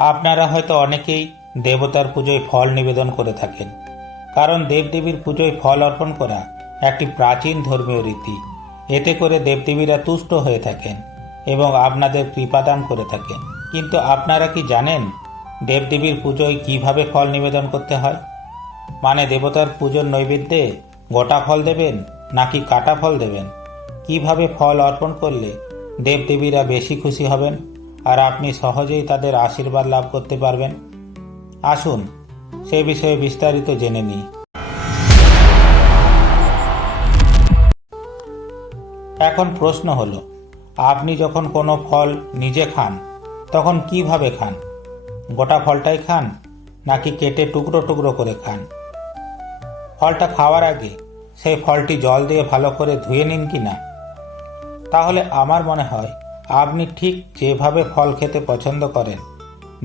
আপনারা হয়তো অনেকেই দেবতার পুজোয় ফল নিবেদন করে থাকেন। কারণ দেবদেবীর পুজোয় ফল অর্পণ করা একটি প্রাচীন ধর্মীয় রীতি। এতে করে দেবদেবীরা তুষ্ট হয়ে থাকেন এবং আপনাদের কৃপাদান করে থাকেন। কিন্তু আপনারা কি জানেন দেবদেবীর পুজোয় কীভাবে ফল নিবেদন করতে হয়? মানে দেবতার পুজোর নৈবেদ্যে গোটা ফল দেবেন নাকি কাটা ফল দেবেন? কীভাবে ফল অর্পণ করলে দেবদেবীরা বেশি খুশি হবেন? আর আপনি সহজেই তাদের আশীর্বাদ লাভ করতে পারবেন। আসুন, সে বিষয়ে বিস্তারিত জেনে নিই। এখন প্রশ্ন হলো, আপনি যখন কোনো ফল নিজে খান, তখন কীভাবে খান? গোটা ফলটাই খান, নাকি কেটে টুকরো টুকরো করে খান? ফলটা খাওয়ার আগে সেই ফলটি জল দিয়ে ভালো করে ধুয়ে নিন কি না তাহলে আমার মনে হয় আপনি ঠিক যেভাবে ফল খেতে পছন্দ করেন,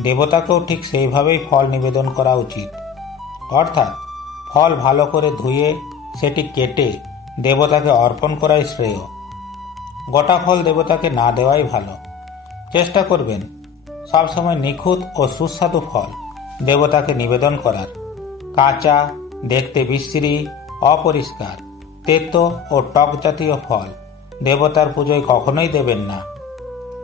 দেবতাকেও ঠিক সেইভাবেই ফল নিবেদন করা উচিত। অর্থাৎ, ফল ভালো করে ধুয়ে সেটি কেটে দেবতাকে অর্পণ করাই শ্রেয়। গোটা ফল দেবতাকে না দেওয়াই ভালো। চেষ্টা করবেন সবসময় নিখুঁত ও সুস্বাদু ফল দেবতাকে নিবেদন করার। কাঁচা, দেখতে বিশ্রী, অপরিষ্কার, তেতো ও টক জাতীয় ফল দেবতার পুজোয় কখনোই দেবেন না।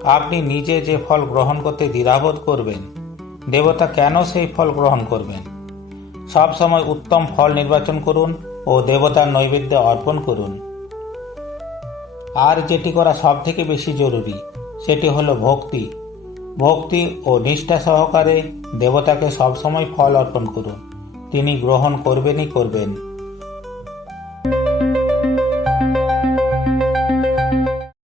আপনি নিজে যে ফল গ্রহণ করতে দ্বিধাবোধ করবেন, দেবতা কেন সেই ফল গ্রহণ করবেন? সব সময় উত্তম ফল নির্বাচন করুন ও দেবতার নৈবেদ্যে অর্পণ করুন। আর যেটি করা সব থেকে বেশি জরুরি, সেটি হলো ভক্তি। ভক্তি ও নিষ্ঠা সহকারে দেবতাকে সবসময় ফল অর্পণ করুন। তিনি গ্রহণ করবেনই করবেন।